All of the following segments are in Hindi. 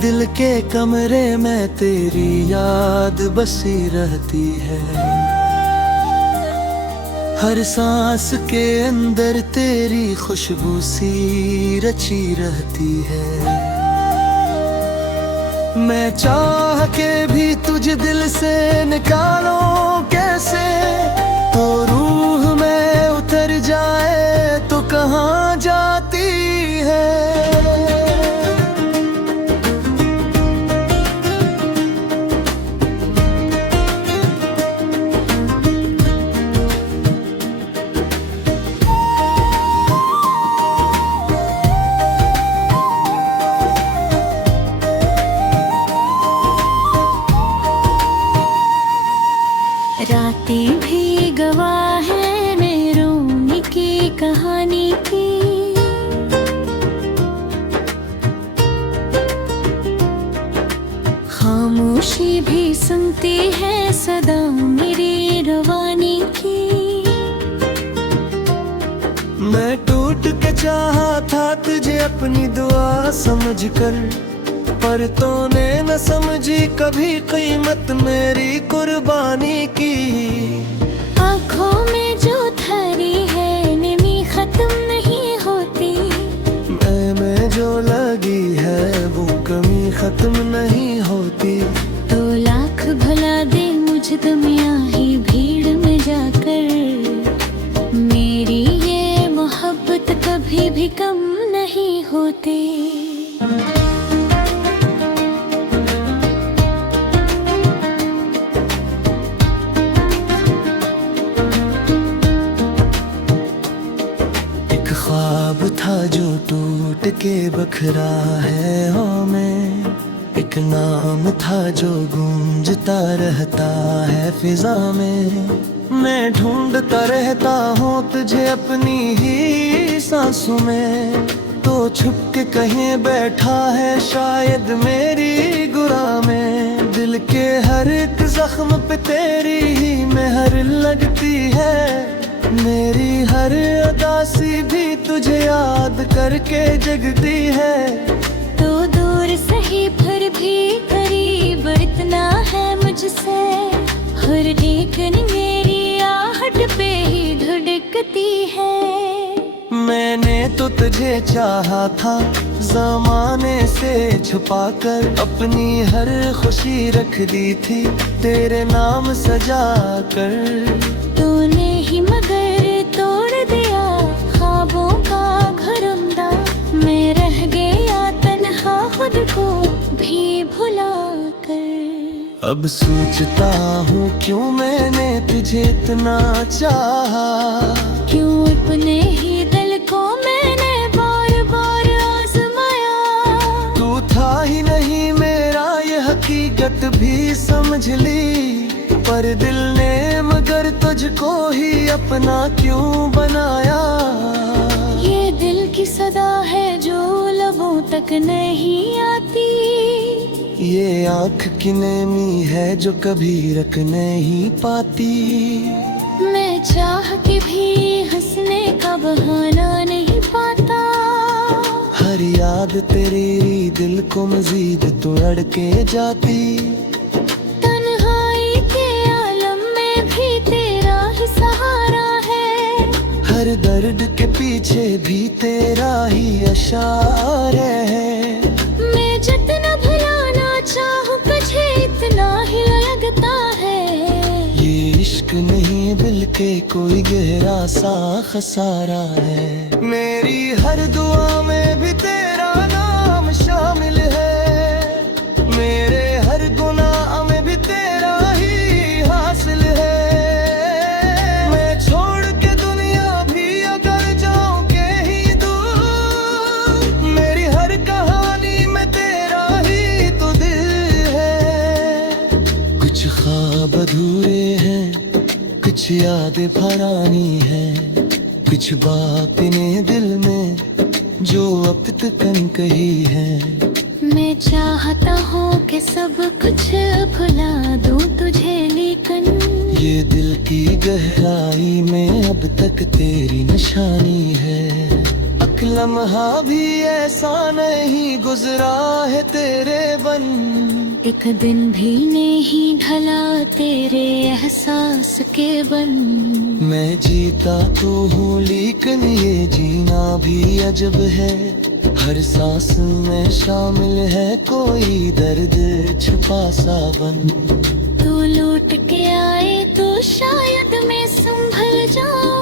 दिल के कमरे में तेरी याद बसी रहती है। हर सांस के अंदर तेरी खुशबू सी रची रहती है। मैं चाह के भी तुझे दिल से निकालूं कैसे, तो रूह में उतर जाए तो कहाँ जाती है। रातें भी गवाह है रोने की कहानी की। खामोशी भी सुनती है सदा मेरी रवानी की। मैं टूट के चाहा था तुझे अपनी दुआ समझकर, पर तूने न समझी कभी कीमत मेरी कुर्बानी की। आँखों में जो धरी है नमी खत्म नहीं होती, मैं जो लगी है वो कमी खत्म नहीं होती। तो लाख भुला दे मुझ दुनिया ही भीड़ में जाकर, मेरी ये मोहब्बत कभी भी कम नहीं होती। ख्वाब था जो टूट के बखरा है हो में, एक नाम था जो गूंजता रहता है फिजा में। मैं ढूंढता रहता हूँ तुझे अपनी ही सांसों में, तो छुप के कहीं बैठा है शायद मेरी गुरा में। दिल के हर एक जख्म पे तेरी ही मेहर लगती है, मेरी हर उदासी भी तुझे याद करके जगती है। तो दूर सही फिर भी करीब इतना है मुझसे, हर धड़कन मेरी आहट पे ही धड़कती है। मैंने तो तुझे चाहा था ज़माने से छुपाकर, अपनी हर खुशी रख दी थी तेरे नाम सजा कर। तूने ही मगर तोड़ दिया ख्वाबों का घरंदा, मैं रह गया तन्हा खुद को भी भुला कर। अब सोचता हूँ क्यों मैंने तुझे इतना चाहा, क्यों अपने ही दिल को मैंने बार बार आजमाया। तू था ही नहीं मेरा ये हकीकत भी समझ ली, पर दिल ने मगर तुझको ही अपना क्यों बनाया। ये दिल की सदा है जो लबों तक नहीं आती, ये आँख की नेमी है जो कभी रख नहीं पाती। मैं चाह के भी हंसने का बहाना नहीं पाता, हर याद तेरी दिल को मजीद तोड़ के जाती। तन्हाई के आलम में भी तेरा ही सहारा है, हर दर्द के पीछे भी तेरा ही अशार है। मैं जितना भुलाना चाहूँ तुझे इतना ही लगता है। ये इश्क नहीं बल्कि कोई गहरा सा खसारा है। मेरी हर दुआ में भी तेरा नाम शामिल है, मेरे हर गुनाह में भी तेरा ही हासिल है। मैं छोड़ के दुनिया भी अगर जाऊं कहीं दूर, मेरी हर कहानी में तेरा ही तो दिल है। कुछ ख्वाब अधूरे हैं, कुछ यादें पुरानी हैं, कुछ बातें दिल में जो अब तक कही है। मैं चाहता हूँ कि सब कुछ भुला दूँ तुझे, लेकिन ये दिल की गहराई में अब तक तेरी निशानी है। एक लम्हा भी ऐसा नहीं गुजरा है तेरे बन। एक दिन भी नहीं ढला तेरे एहसास के बन। मैं जीता तो हूँ लेकिन ये जीना भी अजब है। हर सांस में शामिल है कोई दर्द छुपा सा बन। तू लौट के आए तो शायद मैं संभल जाऊं।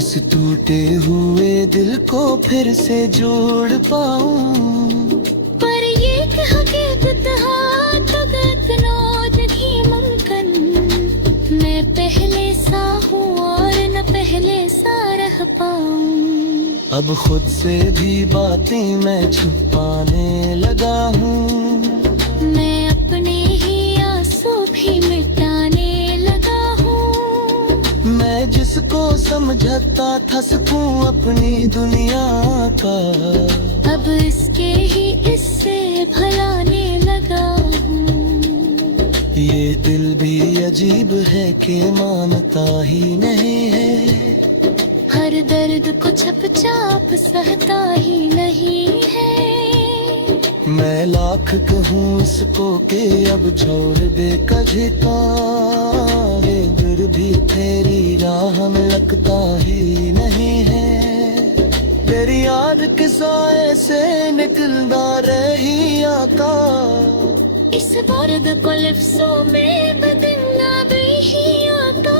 इस टूटे हुए दिल को फिर से जोड़ पाऊं। पर ये कि हकीकत हाथ गत नौज ही मुमकिन। मैं पहले सा हूँ और न पहले सा रह पाऊं। अब खुद से भी बातें मैं छुपाने लगा हूँ। मैं अपने ही आंसू भी मिटाने लगा हूँ। मैं जिसको समझता था सुकून अपनी दुनिया का, अब इसके ही इससे भलाने लगा हूँ। ये दिल भी अजीब है कि मानता ही नहीं है। हर दर्द को छपचाप सहता ही नहीं है। मैं लाख कहूँ इसको कि अब छोड़ दे कभी का, फिर भी तेरी राह में लगता ही नहीं है। तेरी याद के साए से निकलता रही आका। इस दर्द को लफ्जों में बदलना भी ही आता।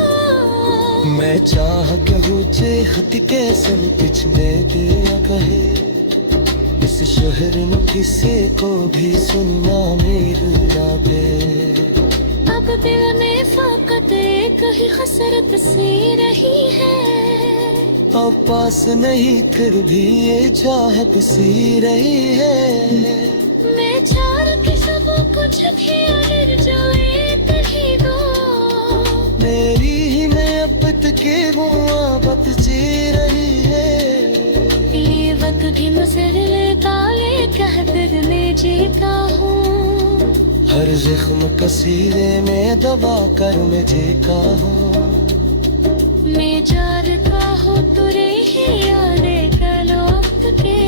मैं चाह के ऊंचे हट के सन पिछले दिया कहे। इस शहर में किसी को भी सुनना मेरी यादें। अब दिल में फकत एक ही हसरत सी रही है। अब पास नहीं फिर भी ये चाहत सी रही है। मैं चार के सब कुछ भी अगर जाए कहीं दो। मेरी ही नयपत के वो आबत सी रही है। ये वक्त भी मुझे काले कह दिल में जीता हूँ। हर जख्म कसीरे में दबा कर मैं जीता हूँ। मैं जार का हूँ तुरे ही यारे गलो के।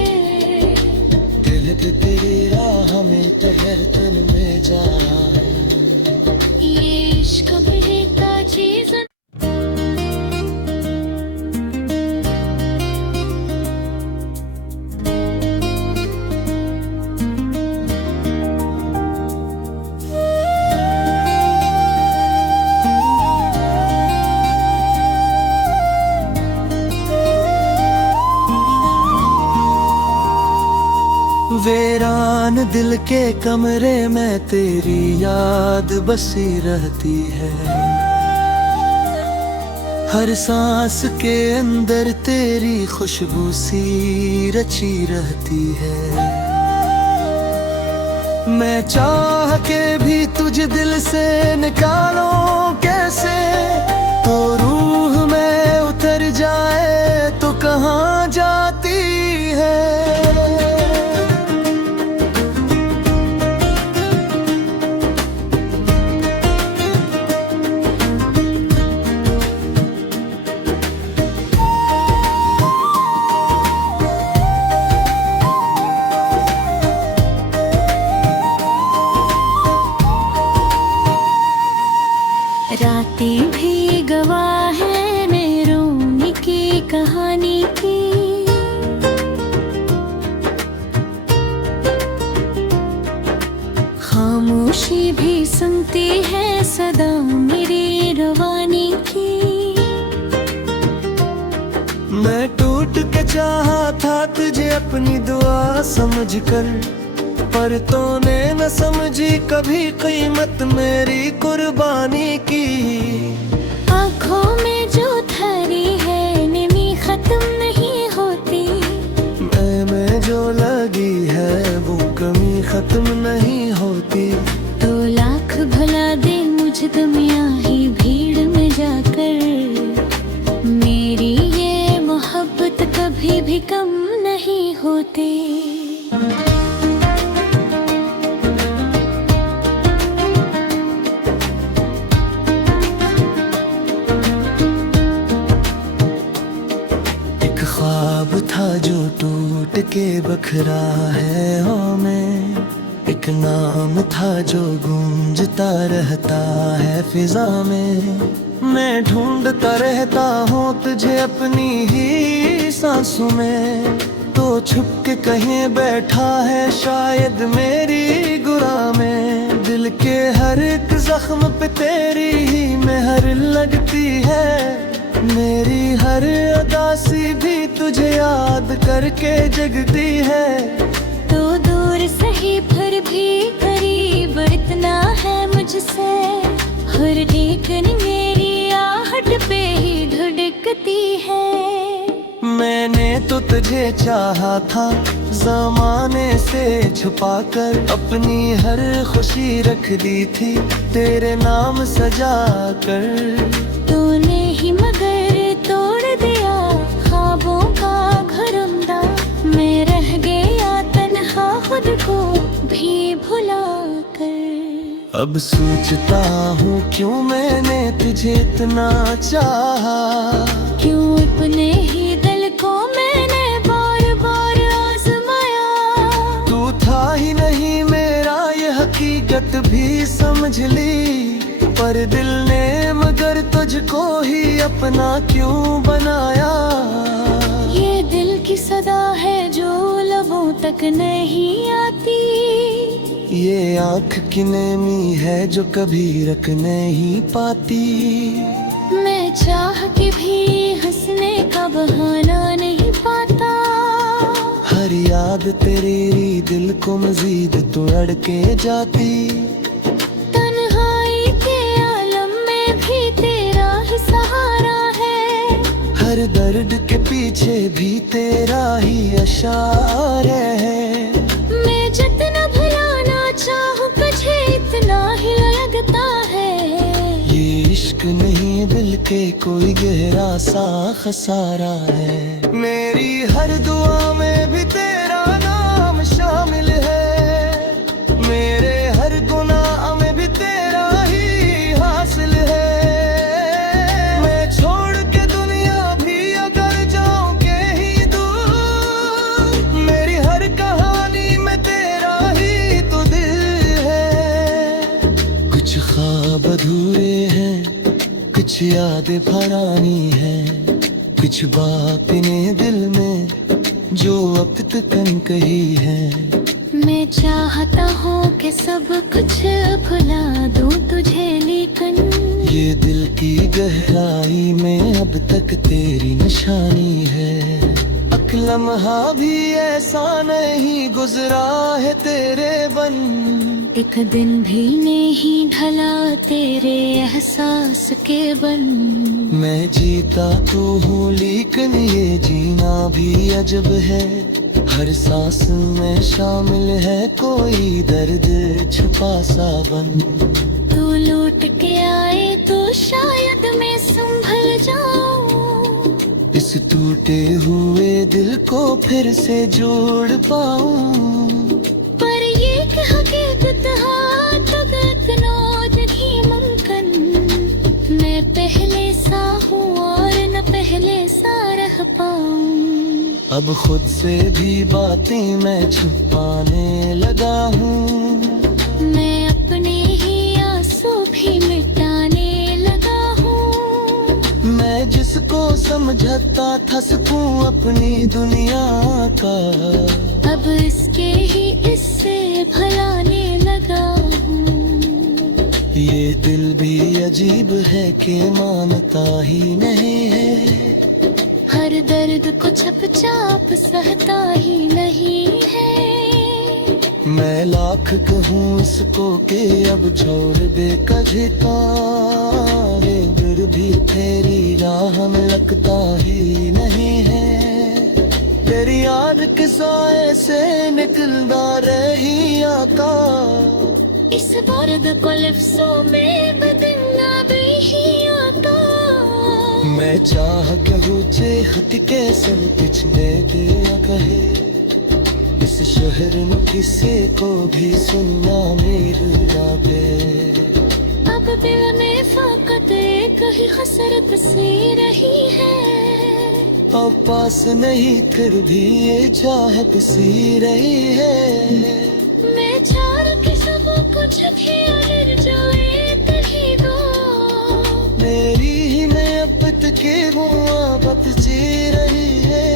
दिल पे तेरी राह में तहर तन में जा रहा है। ये इश्क भी का चीज। वीरान दिल के कमरे में तेरी याद बसी रहती है। हर सांस के अंदर तेरी खुशबू सी रची रहती है। मैं चाह के भी तुझे दिल से निकालूं कैसे, तो रूह में उतर जाए तो कहाँ जाती है। रातें भी गवाह है मेरों की कहानी की। खामोशी भी सुनती है सदा मेरी रवानी की। मैं टूट के चाहा था तुझे अपनी दुआ समझकर, पर तूने न समझी कभी कीमत मेरी कुर्बानी की। आँखों में जो धरी है नमी खत्म नहीं होती। मैं जो लगी है वो कमी खत्म नहीं होती। तो लाख भुला दे मुझ दुनिया ही भीड़ में जाकर, मेरी ये मोहब्बत कभी भी कम नहीं होती। ख्वाब था था जो टूट के बखरा है हो में, एक नाम था जो गूंजता रहता है फिजा में। मैं ढूंढता रहता हूँ तुझे अपनी ही सांसों में, तो छुप के कहीं बैठा है शायद मेरी गुरा में। दिल के हर एक जख्म पे तेरी ही मेहर लगती है, मेरी हर उदासी भी तुझे याद करके जगती है। तो दूर सही फिर भी करीब इतना है मुझसे, हर धड़कन मेरी आहट पे ही धड़कती है। मैंने तो तुझे चाहा था ज़माने से छुपाकर, अपनी हर खुशी रख दी थी तेरे नाम सजा कर। तूने ही मगर तोड़ दिया ख्वाबों का घरंदा, मैं रह गया तन्हा खुद को भी भुला कर। अब सोचता हूँ क्यों मैंने तुझे इतना चाहा, क्यों अपने ही दिल को मैंने बार बार आजमाया। तू था ही नहीं मेरा ये हकीकत भी समझ ली, पर दिल ने मगर तुझको ही अपना क्यों बनाया। ये दिल की सदा है जो लबों तक नहीं आती, ये आँख की नेमी है जो कभी रख नहीं पाती। मैं चाह के भी हंसने का बहाना नहीं पाता, हर याद तेरी दिल को मजीद तोड़ के जाती। तन्हाई के आलम में भी तेरा ही सहारा है, हर दर्द के पीछे भी तेरा ही इशारा है। मैं जितना भुलाना चाहूँ तुझे इतना ही लगता है। ये इश्क नहीं दिल के कोई गहरा सा खसारा है, मेरी हर दुआ में भी तेरा नाम शामिल है, मेरे हर गुनाह में भी तेरा ही हासिल है। मैं छोड़ के दुनिया भी अगर जाऊं कहीं दूर, मेरी हर कहानी में तेरा ही तो दिल है। कुछ ख्वाब अधूरे हैं, कुछ यादें पुरानी हैं, कुछ बातें दिल में जो अब तक कही है। मैं चाहता हूँ कि सब कुछ भुला दूँ तुझे, लेकिन ये दिल की गहराई में अब तक तेरी निशानी है। एक लम्हा भी ऐसा नहीं गुजरा है तेरे बन, एक दिन भी नहीं ढला तेरे एहसास के बन। मैं जीता तो हूँ लेकिन ये जीना भी अजब है, हर सांस में शामिल है कोई दर्द छुपा सा बन। तू लौट के आए तो शायद मैं संभल जाऊं, इस टूटे हुए दिल को फिर से जोड़ पाऊं। पर ये कि हकीकत हाथ गतनौज ही मुमकिन, मैं पहले सा हूँ और न पहले सा रह पाऊं। अब खुद से भी बातें मैं छुपाने लगा हूँ, मैं अपने ही आंसू भी मिटाने लगा हूँ। मैं जिसको समझता था सुकून अपनी दुनिया का, अब इसके ही इससे भलाने लगा हूँ। ये दिल भी अजीब है कि मानता ही नहीं है, हर दर्द को चुपचाप सहता ही नहीं है। मैं लाख कहूँ इसको कि अब छोड़ दे कभी का, फिर भी तेरी राह में लगता ही नहीं है। तेरी याद के साए से निकलता रही आका, इस दर्द को लफ्ज़ों में बदलना भी ही आता। मैं चाह कहूँ चेहत कैसे पिछले दिया कहे, इस शहर में किसी को भी सुनना मेरी यादें। अब दिल में फकत एक ही हसरत सी रही है, अब पास नहीं फिर भी ये चाहत सी रही है। मैं चार के सब कुछ भी अगर जाए तभी दो मेरी ही नयपत के वो आबत जी रही है।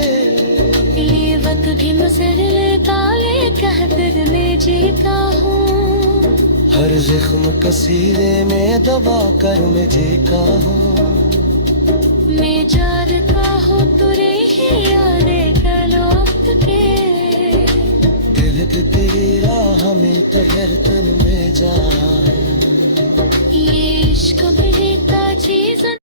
ये वक्त भी मुझसे लेता ले कह दिल में जीता हूँ। हर जख्म कसीरे में दबा कर मैं जीता हूँ। मैं जारता हूँ तुरे ही यारे गलोत के दिल तेरी राह में तहर तन में जा रहा है।